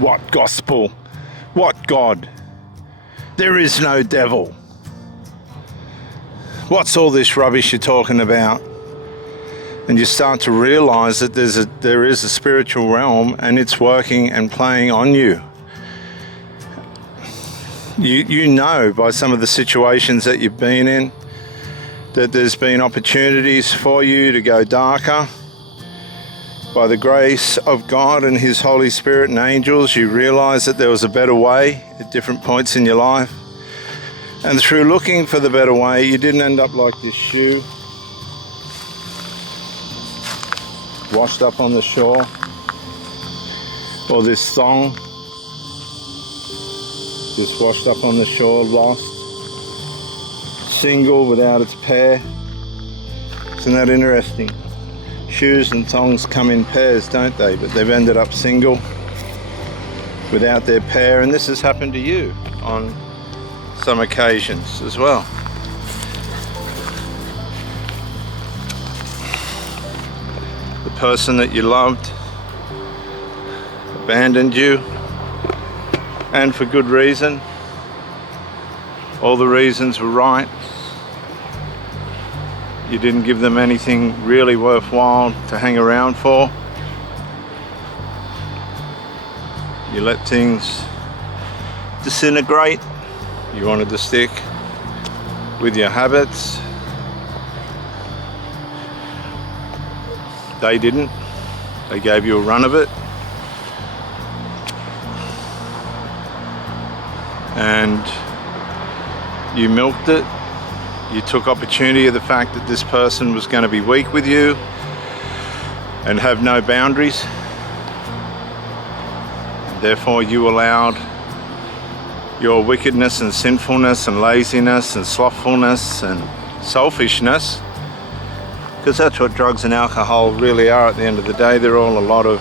What gospel? What God? There is no devil. What's all this rubbish you're talking about? And you start to realize that there is a spiritual realm, and it's working and playing on you. You know by some of the situations that you've been in that there's been opportunities for you to go darker. By the grace of God and His Holy Spirit and angels, you realize that there was a better way at different points in your life. And through looking for the better way, you didn't end up like this shoe, washed up on the shore, or this thong, just washed up on the shore, lost, single without its pair. Isn't that interesting? Shoes and thongs come in pairs, don't they? But they've ended up single without their pair, and this has happened to you on some occasions as well. The person that you loved abandoned you, and for good reason. All the reasons were right. You didn't give them anything really worthwhile to hang around for. You let things disintegrate. You wanted to stick with your habits. They didn't. They gave you a run of it. And you milked it. You took opportunity of the fact that this person was going to be weak with you and have no boundaries. Therefore, you allowed your wickedness and sinfulness and laziness and slothfulness and selfishness, because that's what drugs and alcohol really are at the end of the day. They're all a lot of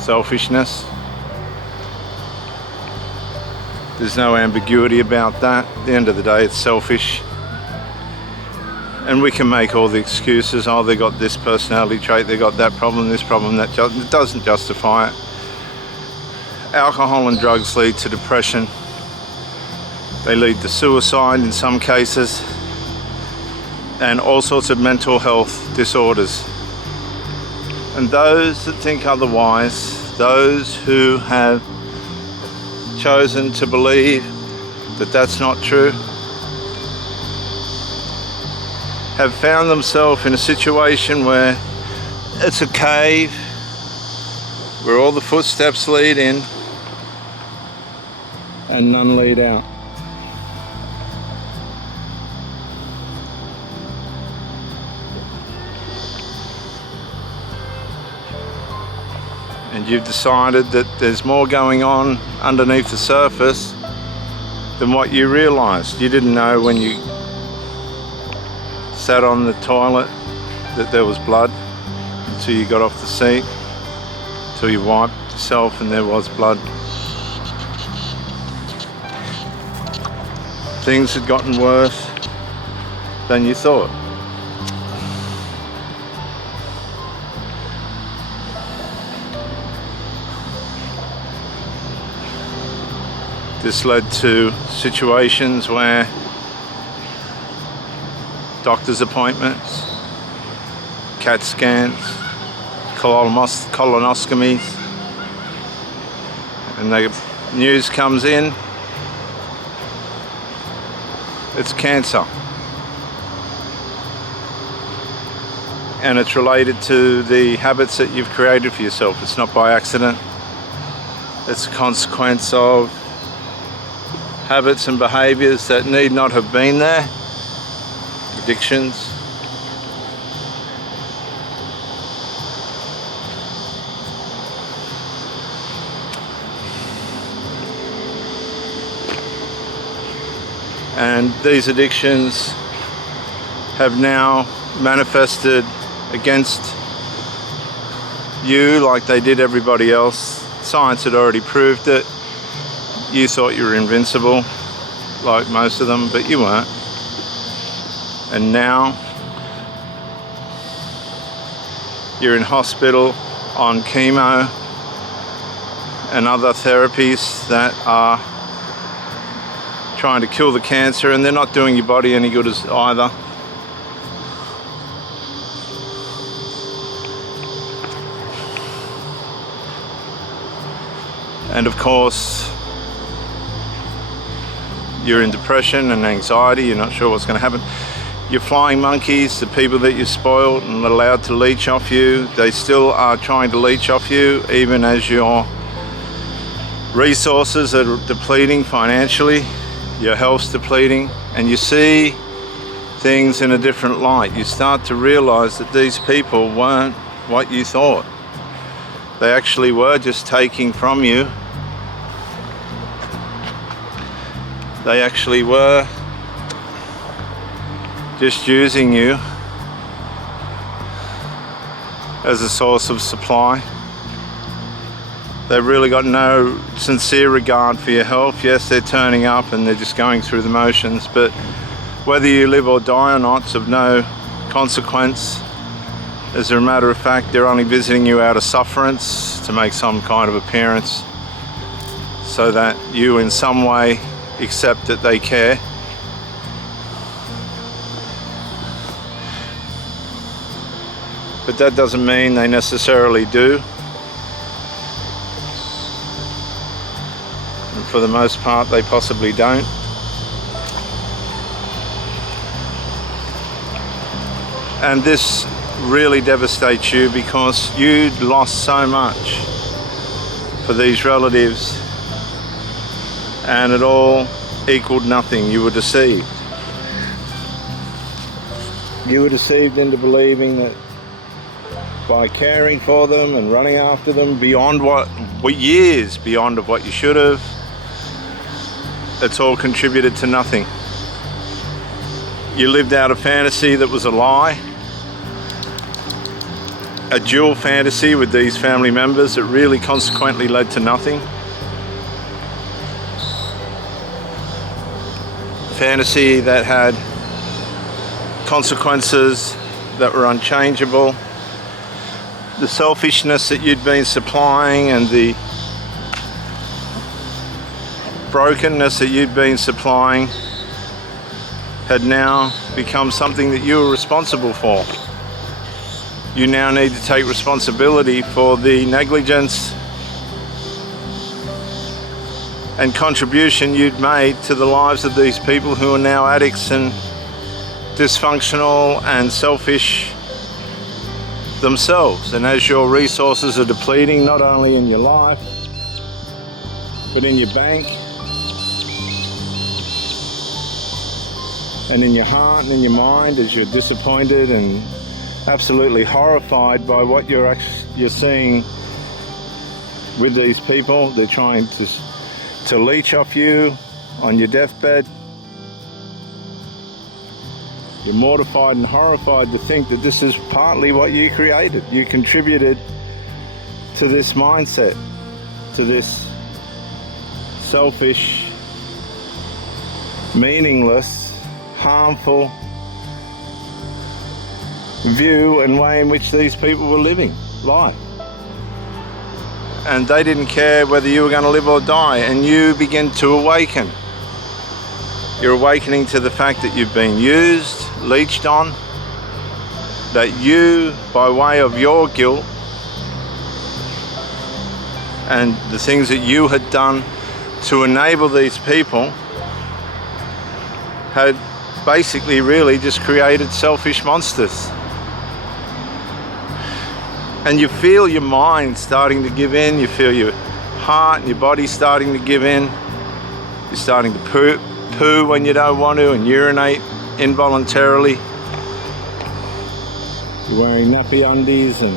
selfishness. There's no ambiguity about that. At the end of the day, it's selfish. And we can make all the excuses. Oh, they got this personality trait, they got that problem, this problem, that. It doesn't justify it. Alcohol and drugs lead to depression. They lead to suicide in some cases, and all sorts of mental health disorders. And those that think otherwise, those who have chosen to believe that that's not true, have found themselves in a situation where it's a cave where all the footsteps lead in and none lead out. And you've decided that there's more going on underneath the surface than what you realized. You didn't know when you sat on the toilet that there was blood until you got off the seat, until you wiped yourself and there was blood. Things had gotten worse than you thought. This led to situations where doctor's appointments, CAT scans, colonoscopies, and the news comes in, it's cancer. And it's related to the habits that you've created for yourself. It's not by accident. It's a consequence of habits and behaviours that need not have been there. Addictions. And these addictions have now manifested against you like they did everybody else. Science had already proved it. You thought you were invincible, like most of them, but you weren't. And now you're in hospital on chemo and other therapies that are trying to kill the cancer, and they're not doing your body any good either. And of course, you're in depression and anxiety, you're not sure what's going to happen. Your flying monkeys, the people that you spoiled and allowed to leech off you, they still are trying to leech off you, even as your resources are depleting financially, your health's depleting, and you see things in a different light. You start to realize that these people weren't what you thought. They actually were just taking from you. They actually were just using you as a source of supply. They've really got no sincere regard for your health. Yes, they're turning up and they're just going through the motions, but whether you live or die or not, it's of no consequence. As a matter of fact, they're only visiting you out of sufferance to make some kind of appearance so that you in some way accept that they care. But that doesn't mean they necessarily do. And for the most part, they possibly don't. And this really devastates you because you'd lost so much for these relatives, and it all equaled nothing. You were deceived. You were deceived into believing that by caring for them and running after them beyond what years beyond of what you should have, it's all contributed to nothing. You lived out a fantasy that was a lie, a dual fantasy with these family members that really consequently led to nothing. Fantasy that had consequences that were unchangeable. The selfishness that you'd been supplying and the brokenness that you'd been supplying had now become something that you were responsible for. You now need to take responsibility for the negligence and contribution you'd made to the lives of these people who are now addicts and dysfunctional and selfish themselves. And as your resources are depleting, not only in your life, but in your bank, and in your heart and in your mind, as you're disappointed and absolutely horrified by what you're seeing with these people. They're trying to leech off you on your deathbed. You're mortified and horrified to think that this is partly what you created. You contributed to this mindset, to this selfish, meaningless, harmful view and way in which these people were living life. And they didn't care whether you were going to live or die, and you begin to awaken. You're awakening to the fact that you've been used, leeched on, that you, by way of your guilt and the things that you had done to enable these people, had basically really just created selfish monsters. And you feel your mind starting to give in, you feel your heart and your body starting to give in. You're starting to poo when you don't want to and urinate involuntarily. You're wearing nappy undies and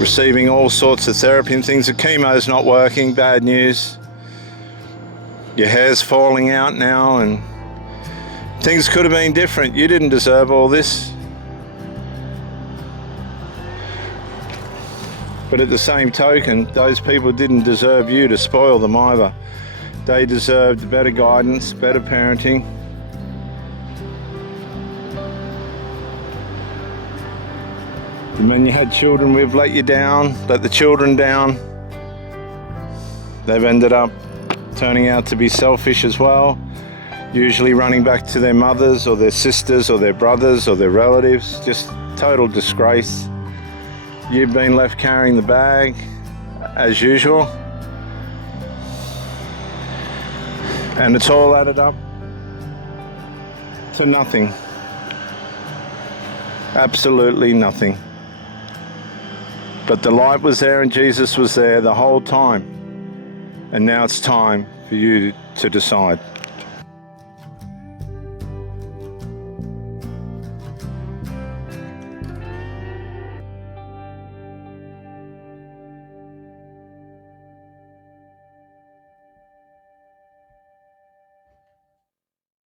receiving all sorts of therapy and things. The chemo's not working, bad news. Your hair's falling out now and things could have been different. You didn't deserve all this. But at the same token, those people didn't deserve you to spoil them either. They deserved better guidance, better parenting. The men you had children with let you down, let the children down. they've ended up turning out to be selfish as well, usually running back to their mothers or their sisters or their brothers or their relatives. Just total disgrace. You've been left carrying the bag as usual, and it's all added up to nothing. Absolutely nothing. But the light was there and Jesus was there the whole time. And now it's time for you to decide.